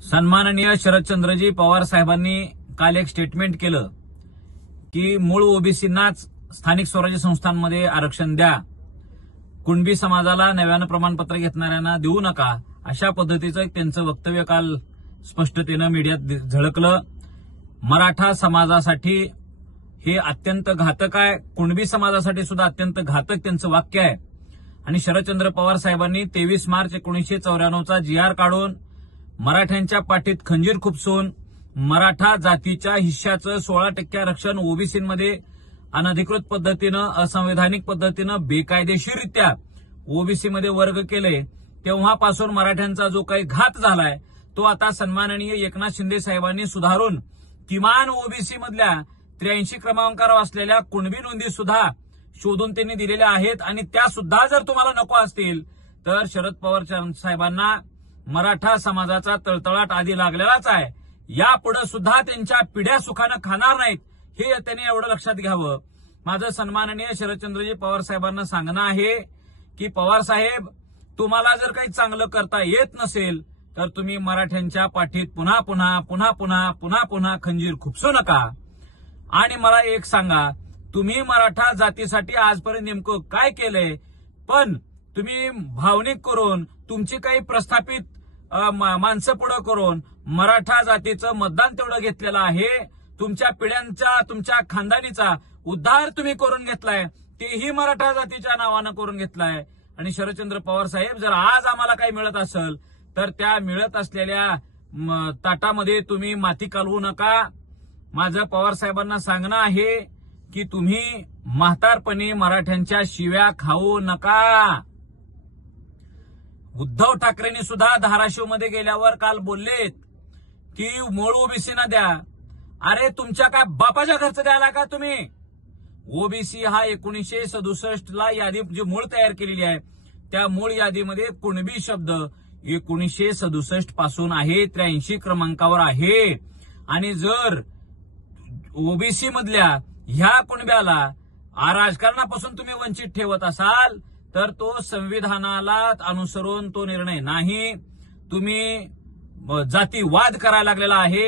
सन्माननीय शरदचंद्रजी पवार साहेबांनी काल एक स्टेटमेंट केलं की मूळ ओबीसींनाच स्थानिक स्वराज्य संस्थांमध्ये आरक्षण द्या, कुणबी समाजाला नव्यानं प्रमाणपत्र घेतणाऱ्यांना देऊ नका, अशा पद्धतीचं त्यांचं वक्तव्य काल स्पष्टतेनं मीडियात झळकलं. मराठा समाजासाठी हे अत्यंत घातक आहे, कुणबी समाजासाठी सुद्धा अत्यंत घातक त्यांचं वाक्य आहे. आणि शरदचंद्र पवार साहेबांनी 23 मार्च 1994चा GR काढून मराठ्यांच्या पाठीत खंजीर खुपसून मराठा जातीच्या हिश्श्याचं 16% आरक्षण ओबीसीमध्ये अनधिकृत पद्धतीनं, असंवैधानिक पद्धतीनं, बेकायदेशीररित्या ओबीसीमध्ये वर्ग केले. तेव्हापासून मराठ्यांचा जो काही घात झालाय तो आता सन्माननीय एकनाथ शिंदे साहेबांनी सुधारून किमान ओबीसी मधल्या 83 क्रमांकावर असलेल्या कुणबी नोंदी सुद्धा शोधून त्यांनी दिलेल्या आहेत. आणि त्या सुद्धा जर तुम्हाला नको असतील तर शरद पवार साहेबांना मराठा समाजाचा तळतळाट आधी लागलेलाच आहे. यापुढे सुद्धा त्यांच्या पिढ्या सुखानं खाणार नाहीत, हे त्यांनी एवढं लक्षात घ्यावं. माझं सन्माननीय शरदचंद्रजी पवार साहेबांना सांगणं आहे की पवार साहेब, तुम्हाला जर काही चांगलं करता येत नसेल तर तुम्ही मराठ्यांच्या पाठीत पुन्हा पुन्हा पुन्हा पुन्हा पुन्हा पुन्हा खंजीर खुपसू नका. आणि मला एक सांगा, तुम्ही मराठा जातीसाठी आजपर्यंत नेमकं काय केलंय? पण तुम्ही भावनिक करून, तुमची काही प्रस्थापित माणसं पुढे करून मराठा जातीचं मतदान तेवढं घेतलेलं आहे. तुमच्या पिढ्यांचा, तुमच्या खानदानीचा उद्धार तुम्ही करून घेतलाय, तेही मराठा जातीच्या नावानं करून घेतलाय. आणि शरदचंद्र पवार साहेब, जर आज आम्हाला काही मिळत असेल तर त्या मिळत असलेल्या ताटामध्ये तुम्ही माती कालवू नका. माझं पवार साहेबांना सांगणं आहे की तुम्ही म्हातारपणी मराठ्यांच्या शिव्या खाऊ नका. उद्धव ठाकरेंनी सुद्धा धाराशिवमध्ये गेल्यावर काल बोललेत की मूळ ओबीसीना द्या. अरे तुमच्या काय बापाच्या घरचं द्यायला का तुम्ही? ओबीसी हा 1967ला यादी जी मूळ तयार केलेली आहे त्या मूळ यादीमध्ये कुणबी शब्द 1967 पासून आहे, 83 क्रमांकावर आहे. आणि जर ओबीसी मधल्या ह्या कुणब्याला राजकारणापासून तुम्ही वंचित ठेवत असाल तर तो संविधानाला अनुसरून तो निर्णय नाही, तुम्ही जातीवाद करायला लागलेला आहे.